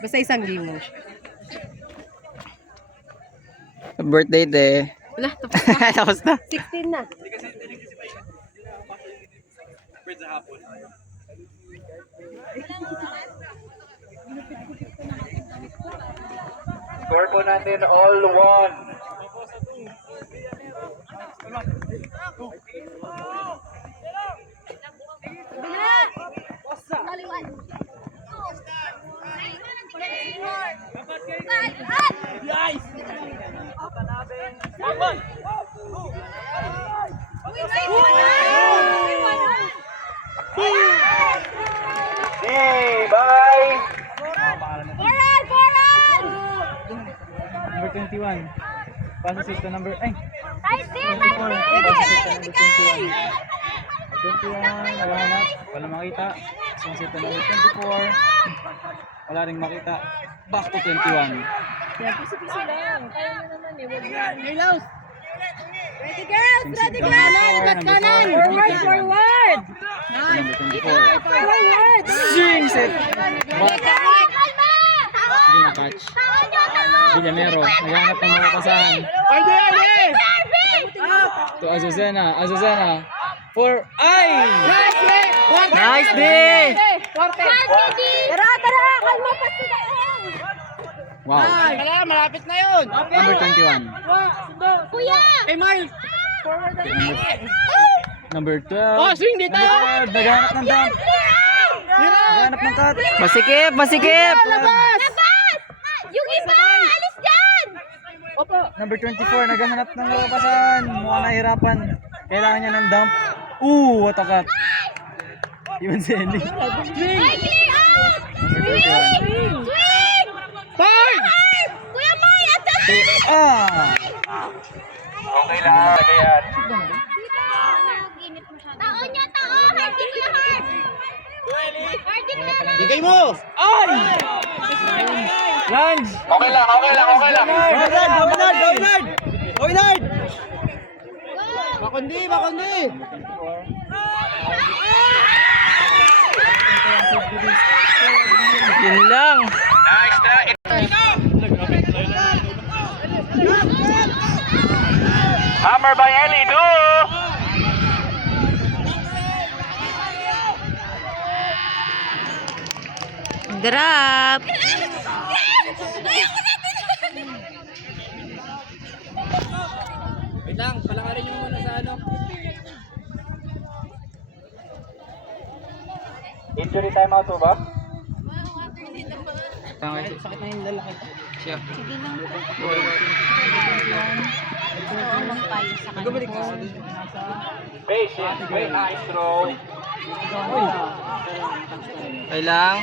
Basta isang game mo. Birthday day. Wala, tapos na. Tapos na. 16 na. Score po natin all one. Hey, bye! Number 21. Passes it to number... Ay! 21, Passes it to number 21. 21, naghahanap. Wala makita. Passes it to number 24. Wala rin makita. Back to 21. Kaya pisi-pisi lang. Kaya mo naman eh. Wag yan. Hilaws! Ready girls! Ready girls! Kat kanan! Forward! Forward! Number 24. Forward! Jinx it. But, hindi na-catch. Villamero, naghahanap ng mga pasahan. To Azuzena. Azuzena. For... Ay! Nice D! Tara, tara! Kalma pa sila! Wow. Malapit na yun! Number 21. Kuya! Hey, Miles! Number 12. Oh, swing dito! Number 12. Naghahanap ng dunk. Naghahanap ng cut. Masikip! Masikip! Labas! Yung iba! Alis dyan! Number 24. Naghahanap ng mga pasahan. Mukhang nahirapan. Kailangan niya ng dump. Ooh, what a cut. Yun si Eli. Ay, clear out! Number 21. Swing! Five! Kuya Moy! Atas! Ah! Okay lang, kaya Taon niya, taon! Hardy, Kuya Hard! Hardy, Kuya Hard! Bigay mo! Ay! Lunge! okay lang, okay lang, okay lang. Oynard! Makundi! Makundi! Yun lang. Nice, nice. Hammer by Ellie, do! Drop! Wait lang, palakarin nyo muna sa ano. Injury time out ba? Sakit na yung lalaki. Siya. Patient, very nice throw. Okay lang.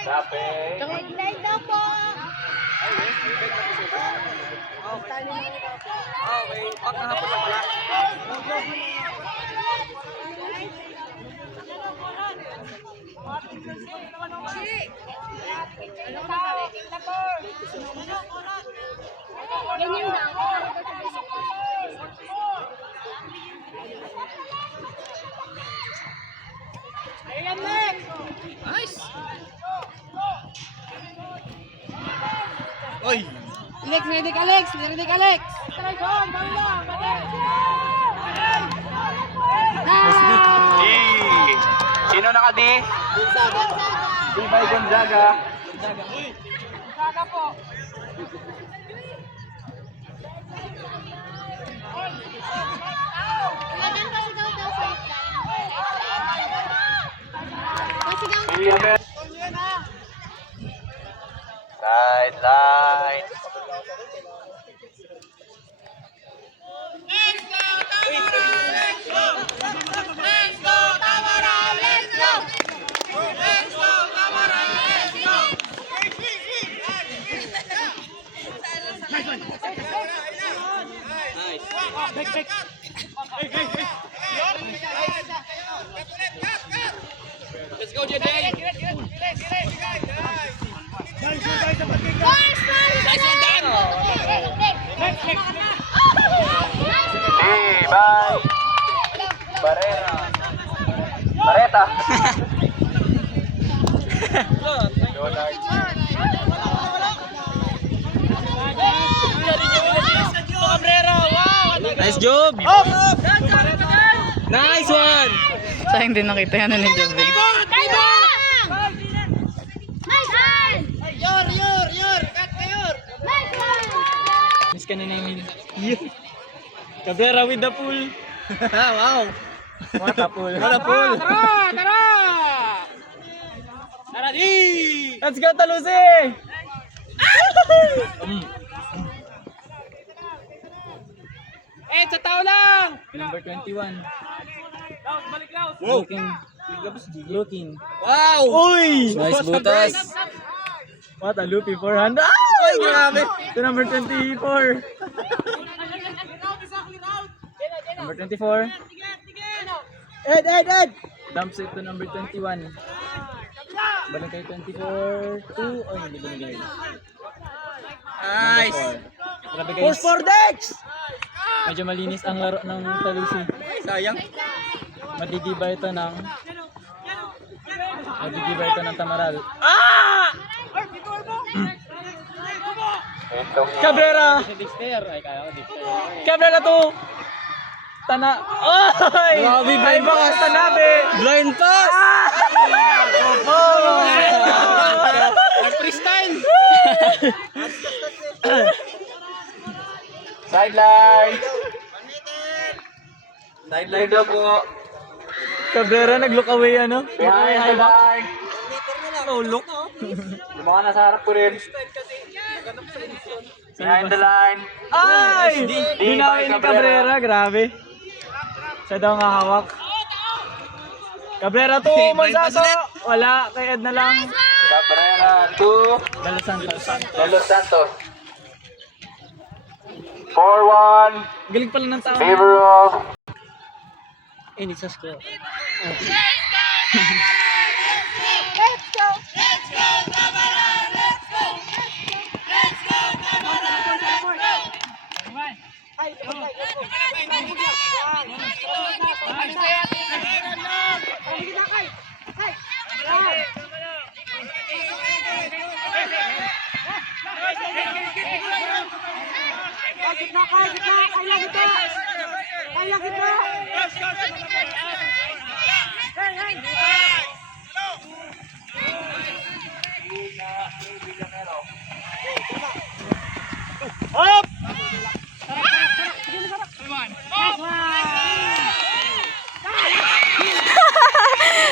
Tapos. Headline daw po! Okay, pag nahapon na pala. Ganyan na. Nice! Alex, ready ka, Alex! Ready ka, Alex! D. Sino naka D? D by Gonzaga. William. Sideline. Let's go, JJ! Hey, bye. Barera. Bareta. Nice job! Nice one! Sayang din nakita yan ni Joven. Miss kanina yung Cabrera with the pool. Wow! What a pool. What a pool! Let's go, Talusi! Number 21. Looking. Wow! Uy! Nice butas! What a loopy 400. Ay, grabe! To number 24. Number 24. Ed! Dumps it to number 21. Balik kay 24. 2. Oh, hindi binigay. Nice! Grabe guys. Force for Dex! Medyo malinis ang laro ng Talusi. Sayang. Madidiba ito ng Tamaral. Ah! Cabrera! Cabrera to! Tana! Ay! Grabe, Ay, baka tanabe! Blind pass! Freestyle! Sideline! Sideline daw po. Cabrera nag-look away ano? Behind the line! Oh, look. Yung mga nasa harap ko rin. Behind the line! Ay! Binawi ni Cabrera, grabe. Siya daw nga hawak. Cabrera to, Monsato! Wala, kay Ed na lang. Cabrera to Dalo Santos. De Los Santos. 4-1. Galing pala ng tao. Favor of Hindi sa score.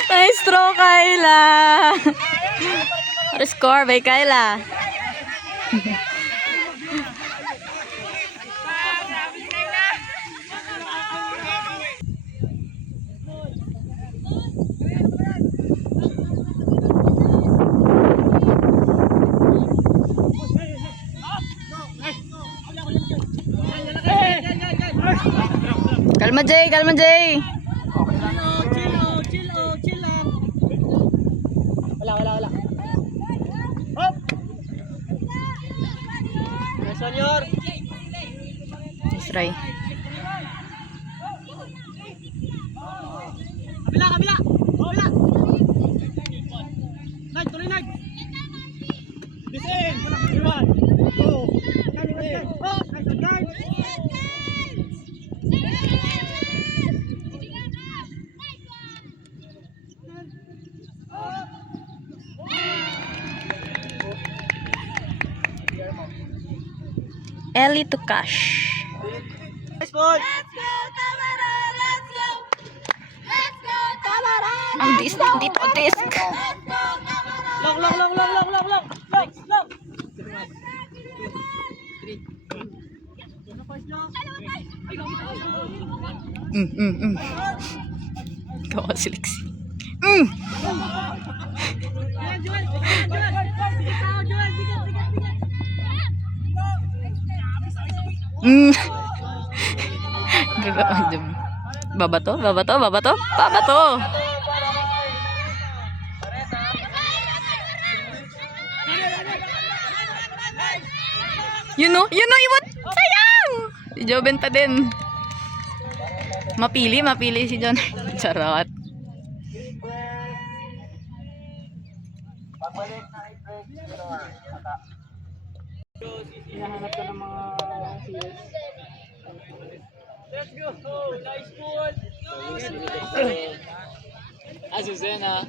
Nice throw, Kyla. What a score by Kyla. Kalma, Jay. Kalma, Jay. Senyor! Nice try. Ellie to Cash. Nice ball! Ang disc dito, disc. Lock! Ikaw kasi Lexi. Babato. You know, iwan. Sayang! Si Joven pa din. Mapili si John. Charot. Hinahanap ka ng mga CS. Let's go. Nice ball. Azucena.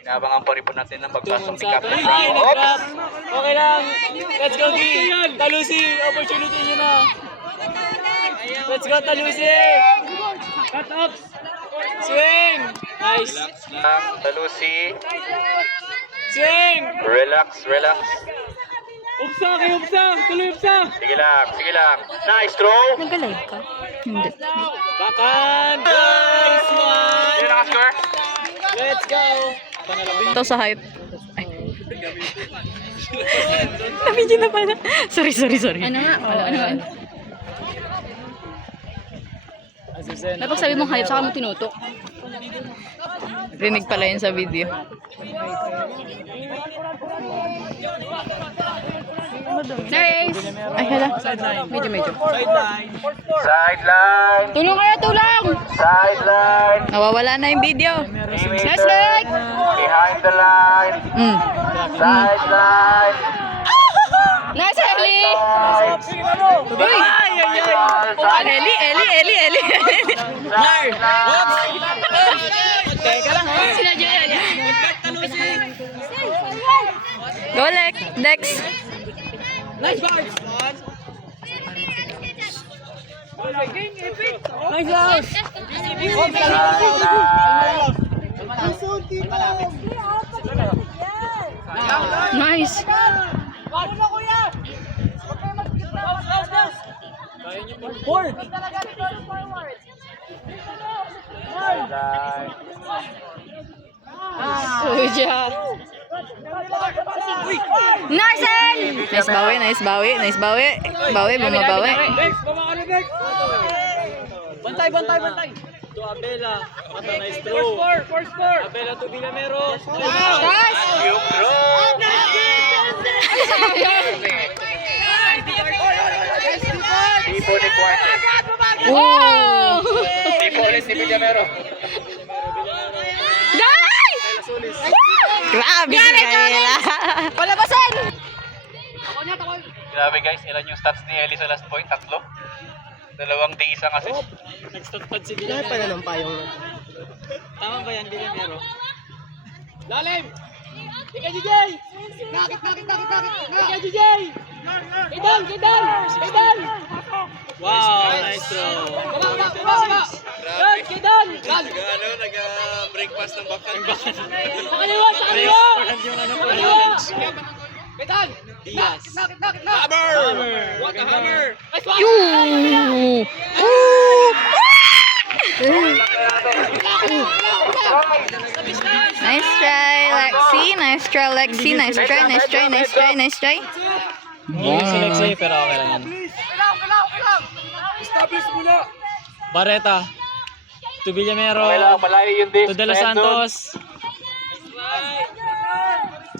Inabangan pa rin po natin ang pagpasok ni Captain Ay, Franco. nag-grab. Okay lang. Let's go, G. Talusi. Opportunity nyo na. Let's go, Talusi. Cut up. Swing. Nice. Talusi. Swing. Relax, relax. Upsa kayo, upsa. Tuloy upsa. Sige lang, sige lang. Nice throw. Nag-live ka? Hindi. Backhand. Nice one. Sino naka-score? Let's go. Ito sa hype. Ay. Nabidyo na pala. Sorry. Ano nga? Ano nga? Azucena. Napag sabi mong hype, saka mo tinutok. Rinig pala yun sa video. Nice! Ay, hala. Medyo. Sideline. Sideline. Tulong kayo, tulong! Sideline. Nawawala na yung video. Nice like! Behind the line. Sideline. Nice, Ellie! Uy! Ellie! Teka lang, ha? Sinadya. Go, Dex! Nice guards. Nice out. Nice! Four. Uja! Nice, El! Nice bawi. Bawi, bumabawi. Next, baba ka na next. Bantay. To Abela. Mata, nice throw. Four score. Abela to Villamero. Nice! Yung throw. Tipo ni Quartet. Oh! Tipo ulit ni Villamero. Nice! Grabe si Kayla. Palabasan! Grabe guys, ilan yung stats ni Ellie sa last point? 3? 2 di isang assist. Nagstatpad si Villamero. Tama ba yan, Villamero? Lalim! Ika, DJ! Nakit! Ika, DJ! Kidan! Wow, nice throw. Baba! Kidan! Nag-breakfast ng backhand. Sa kaliwa! Yung ano po. Kidan! Diaz. Hammer! What a hammer! Yoo! Nice try, Lexi. Nice try. Yung si Lexi, pero okay lang yan. Barreta. To Villamero. Okay lang, malayo yung To De Los Santos.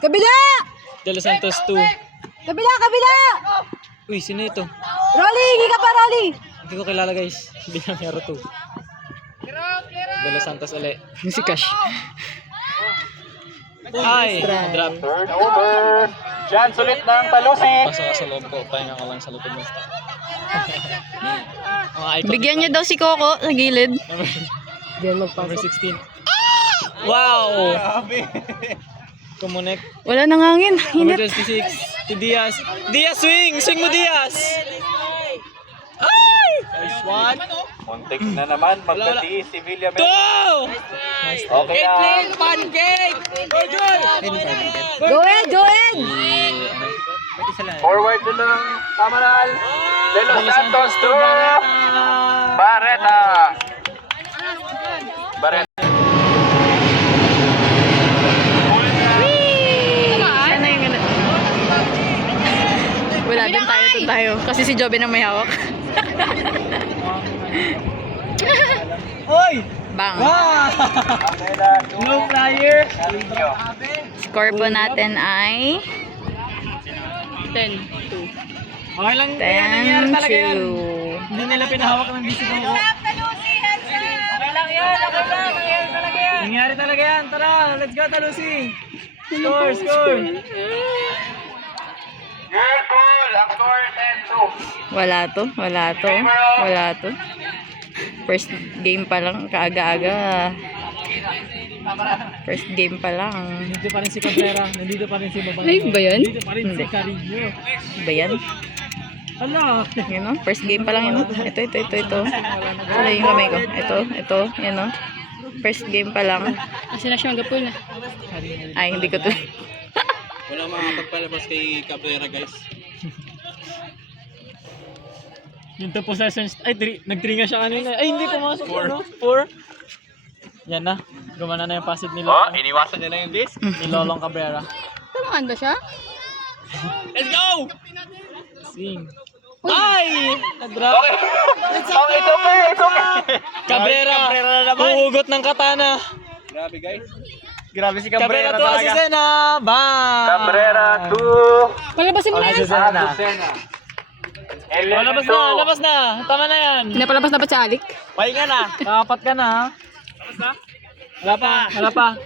Kabila! De Los Santos 2. Kabila! Uy, sino ito? Rolly! Hindi ka pa, Rolly! Hindi ko kilala guys. Villamero 2. De Los Santos ulit. Si Cash. Ay, drop. Turnover. Chance ulit ng Talusi. Pasok ka sa loob ko. Pahinga ka lang sa loob mo. Bigyan niyo daw si Coco sa gilid. Number 16. Wow! Kumunik. Wala nang hangin. Number Init. 26. To Diaz. Diaz, swing! Swing mo, Diaz! Nice one. Muntik na naman, magdati si Villamero. Two! Okay lang. Pancake! Go ahead! Forward to ng Amaral. De Los Santos to Barreta. Sana yung ganun. Wala din tayo. Kasi si Joby na may hawak. Oy! Bang. Wow! No flyer. Score po natin ay 10-2. Okay lang. Nangyari talaga yan. 10-2. Hindi nila pinahawak ng busy ko. Okay lang yan. Nangyari talaga yan. Tara, let's go, Talusi. Score. Girl pool, ang score 10-2. Wala to. First game pa lang, kaaga-aga. First game pa lang. Nandito pa rin si Cabrera. Nandito pa rin si Babae. Live ba yan? Nandito pa rin si Carino. Ba yan? Hala! Yan o, first game pa lang yun o. Ito. Wala yung kamay ko. Ito, yan o. First game pa lang. Kasi na siya magapul na. Ay, hindi ko to. Wala makakapagpalabas kay Cabrera, guys. Yung two possessions. Ay, nag-3 nga siya kanina. Ay, hindi pumasok. 4. Yan na. Gumana na yung pasid ni Oh, Lolong. iniwasan niya na yung disc. Ni Lolong Cabrera. Tamaan ba siya? Let's go! Swing. Ay! Nag-drop. Okay. It's okay. Cabrera. na naman. Huhugot ng katana. Grabe, guys. Grabe si Cabrera to Azucena. Bang! Cabrera 2. Palabasin mo na yan. Azucena. Labas 11-2. na. Tama na yan. Pinapalabas na ba sa alik? Pahinga na. Kakapat ka na, ha? Wala pa.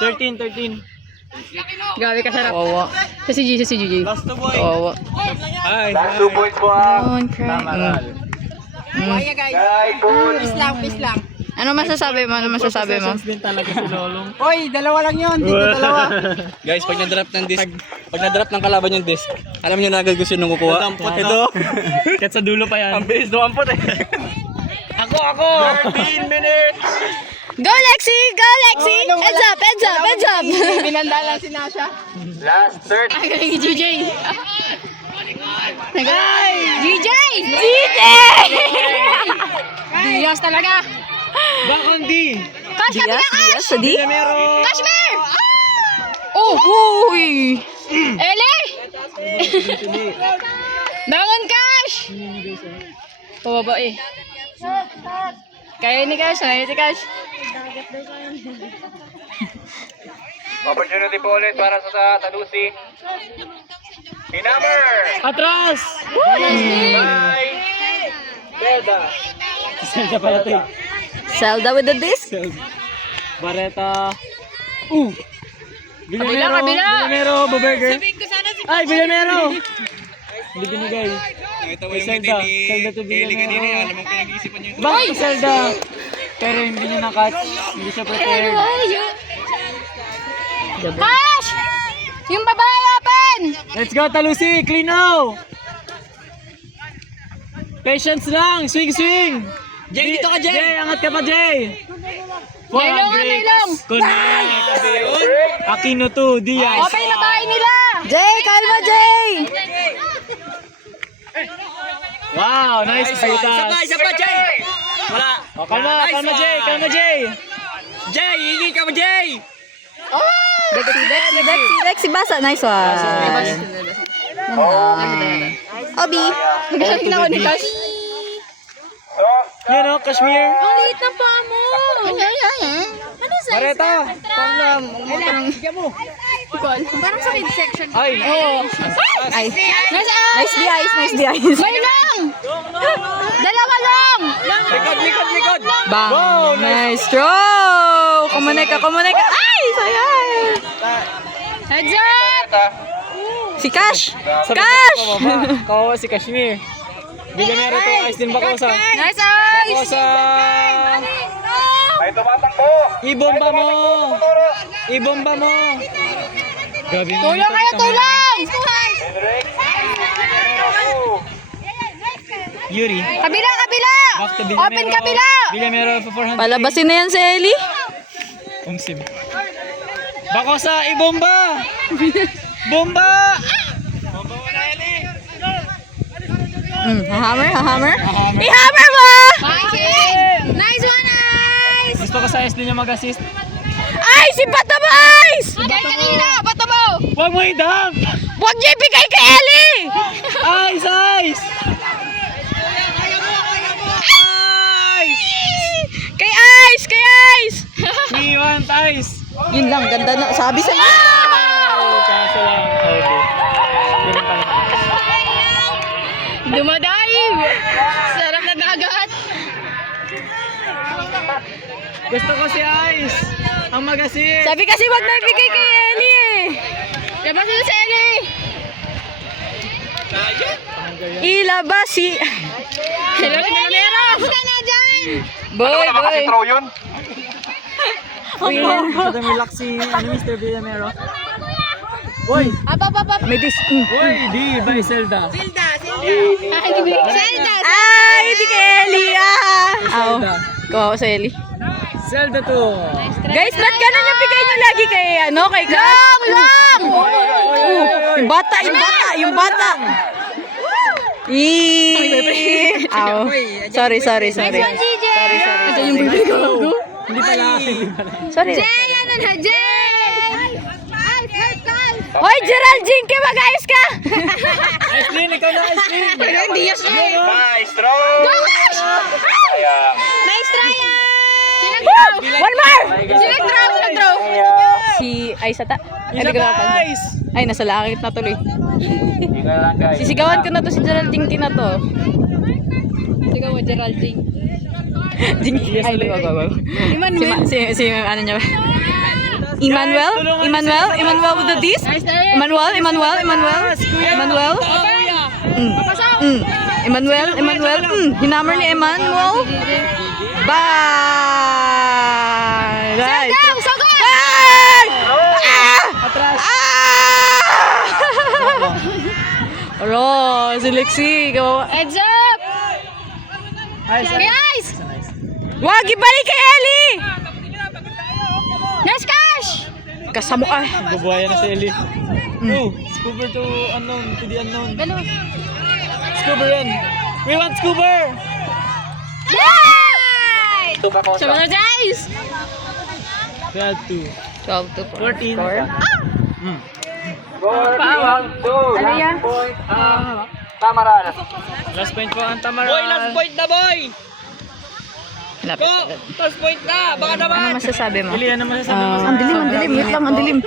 13. Grabe ka sarap. Wawa. Sa si GG. Last to boy. Wawa. Ay. Last 2 points po ang Tamaral. Guy pool. Peace lang. Ano masasabi mo? Possessions din talaga si Lolong. Guys, pag na-drop ng kalaban yung disc, alam niyo na agad gusto nung kukuha. Ito. Kahit sa dulo pa yan. Ang bilis dumampot eh. Ako! 13 minutes. Go Lexi! Heads up! Binanda lang si Nasha. Last 30. Ay, GJ! GJ! Dios talaga! Bakondi! Diaz, sa di? Meron! Kashmir! Oh! Uy! Ele! Bangon, Cash! Pababa eh. Kaya ni Cash, Opportunity po ulit para sa Talusi. Hinammer. Atras! Bye. Zelda pala ito eh. Zelda with the disc? Bareta. Kabila! Villamero, Boberger. Ay, Villamero! Hindi binigay. Nakita mo Kay yung Zelda. ngiti ni Zelda to Eli kanina. Villamero. Alam mo pinag-iisipan niya. Back to Zelda. Pero hindi niya na-catch. Hindi siya prepared. Cash! Yung babae open! Let's go, Talusi! Clino! Patience lang! Swing! Jay, dito ka, Jay! Jay, angat ka pa, Jay! Nailong! Connect! Aquino 2, Diaz. Open na bahay nila! Jay! Kalma, Jay! Wow, nice butas. Sabay, Jay! Wala. Oh, kalma, Jay! Jay, hindi ka mo, Jay! Lexi basa. Nice one. Obi. Magaling na ako ni Cash. Yan o, Kashmir. Ang liit ng paa mo. Ano size? Bareta. Parang sa midsection. Ay. Ay. Nice the eyes. May lang. Dalawa lang. Likod! Bang. Wow, Nice throw. Kumunay ka. Ay, sayang. Heads up. Si Cash. Cash. Kawawa si Kashmir. Villamero to, ayos din Bacosa. Nice eyes. Bacosa. May tumatakbo. Ibomba mo. Grabe mo. Tulong kayo, tulong. Yuri. Kabila. Back to Villamero. Open kabila. Villamero for 400. Palabasin na yan si Ellie. Umsim. Bacosa, ibomba. Bomba. Hahammer. I-hammer mo! Nice one, Ice! Gusto ko sa SD niya mag-assist. Ay, si Batabais! Kaya kanina, Batabo! Huwag mo i-dunk! Huwag niya ibigay kay Ellie! Ice! Kay Ice! 3-1 Ice! Yun lang, ganda na. Sabi sa Kaso lang. Okay. Ganun pala. Dumadive! Sarap na dagat! Gusto ko si Ice! Ang mag-assist! Sabi kasi wag na ibigay kay Ellie eh! Labasin na si Ellie! Ilabas si... Hello, Pinamero! Ka na dyan! Boy, Wala kasi boy. throw yun. Sa dumilak si Mr. Villamero. Uy! May dis... Uy! Di ba Zelda? Zelda! Ay, di kay Ellie. Aw. Zelda. Ko sa Ellie. Zelda to! Guys, ba't ganun yung bigay nyo lagi kay, ano, kay Long! Long! Yung bata, yung bata, yung bata. Aw. Sorry. Sorry. Ito yung bibig ko. Hindi pala. Sorry. Ano na dyan? Ay, first call! Hoy, Geraldine, kaya mag-ayos ka! Aislinn! Ikaw na, Aislinn! Hindi yun siya. Nice throw! Sayang. Nice try yan! One more! Sinag-throw. Si Aisata. Ay, hindi ko napansin. Ay, nasa langit na tuloy. Hindi ka lang guys. Sisigawan ko na to si Geraldine na to. Sigaw mo, Geraldine. Jinky. Ay, wag. Si ano niya ba? Emmanuel with the disc. Emmanuel. Emmanuel. Hinammer ni Emmanuel. Bye! Guys! Alo, si Lexi. Heads up! Guys! Wag, ibalik kay Ellie! Nice cash! Kasamo ka. Bubuhayan na si Ellie. Oh, Scoober to unknown, to the unknown. Scoober yan. We want Scoober! Yay! Sama na, guys! 12-2. 12 to 14. Score. Score 3-2. Ano yan? Point Tamaral. Last point po ang Tamaral. Boy, last point na boy! Lapit. Last point na! Baka naman! Ano masasabi mo? Eli, ano masasabi mo? Ang dilim. Wait lang, ang dilim.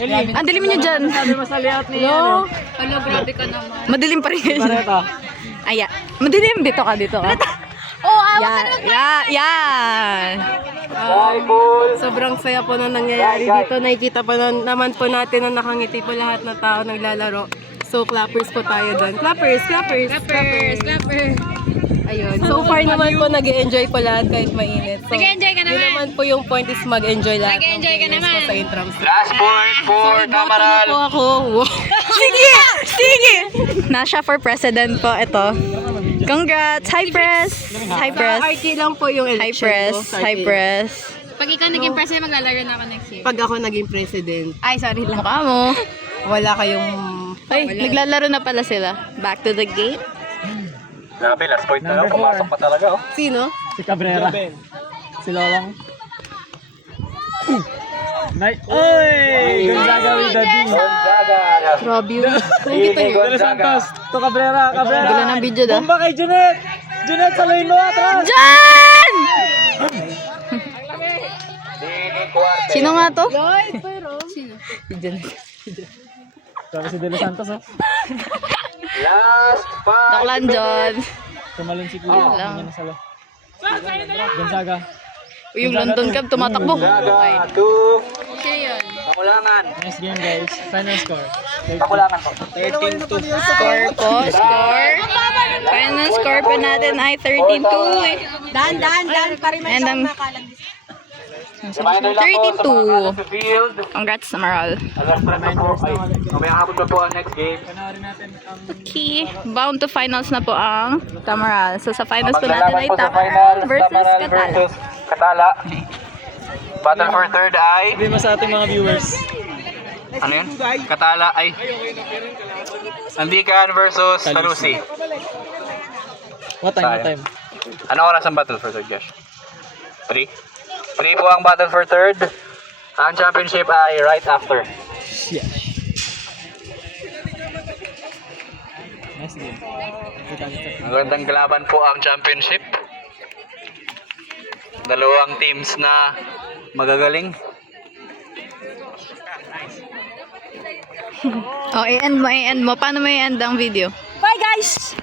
Eli, Ang dilim niyo dyan. sabi mo sa layout ni ano? Hello, grabe ka naman. Madilim pa rin kayo. Pareta. Aya. Madilim. Dito ka. Yan. Bye, Bull. Sobrang saya po na nangyayari dito. Nakikita po naman po natin na nakangiti po lahat ng tao naglalaro. So, clappers po tayo doon. Clappers. Ayun. So far naman po nag-enjoy po lahat kahit mainit. So, Nag-enjoy ka yun naman. naman po yung point is mag-enjoy lahat. Nag-enjoy ka players naman. po sa intrams. Last point for Boto na Tamaral. po ako. Wow. Sige. Nasha for president po. Ito. Congrats. Hi, press. RT lang po yung Hi, election press. ko. Hi, press. Pag ikaw naging president, maglalaro na ako next year. Pag ako naging president, Ay, sorry lang. Mukha mo. wala kayong... Ay, naglalaro na pala sila. Back to the game. Grabe, last point na lang. Pumasok pa talaga, oh. Sino? Si Cabrera. Si Lolong. Nice. Oy! Gonzaga with the D. Gonzaga. Grabe yun. Dini De Los Gonzaga. Santos. To Cabrera. Gulo ng video daw. Bomba kay Junet. Junet, saluhin mo. Atras. Jan! Dini Cuarte. Sino nga to? Sino? Sabi si De Los Santos, oh. Last five. Taklan, John. Tumalon si Kuya. Oh. Hindi niya nasalo. Gonzaga. Yung London Cup tumatakbo. Gonzaga. 2. Sino yun? Pakulangan. Nice game, guys. Final score. Pakulangan po. 13-2. Score po. Score. Final score po natin ay 13-2. Dan pa rin And Reminder lang po sa 32. mga nasa field. Congrats, Samaral. Alas 3 na po. Ay, mamayang hapon na po ang next game. Panoorin natin ang Key. Bound to finals na po ang Tamaral. So sa finals po natin Maglalaban ay po sa final. Tamaral versus Tamaral Catala. versus Catala. Battle for third ay... sabihin mo sa ating mga viewers. Ano yun? Catala ay... Andican versus Talusi. What time? Ano oras ang battle for third, Josh? 3? 3 po ang battle for third. Ang championship ay right after. Yeah. Nice game. Magandang kalaban po ang championship. Dalawang teams na magagaling. Oh, i-end mo. Paano mo i-end ang video? Bye guys!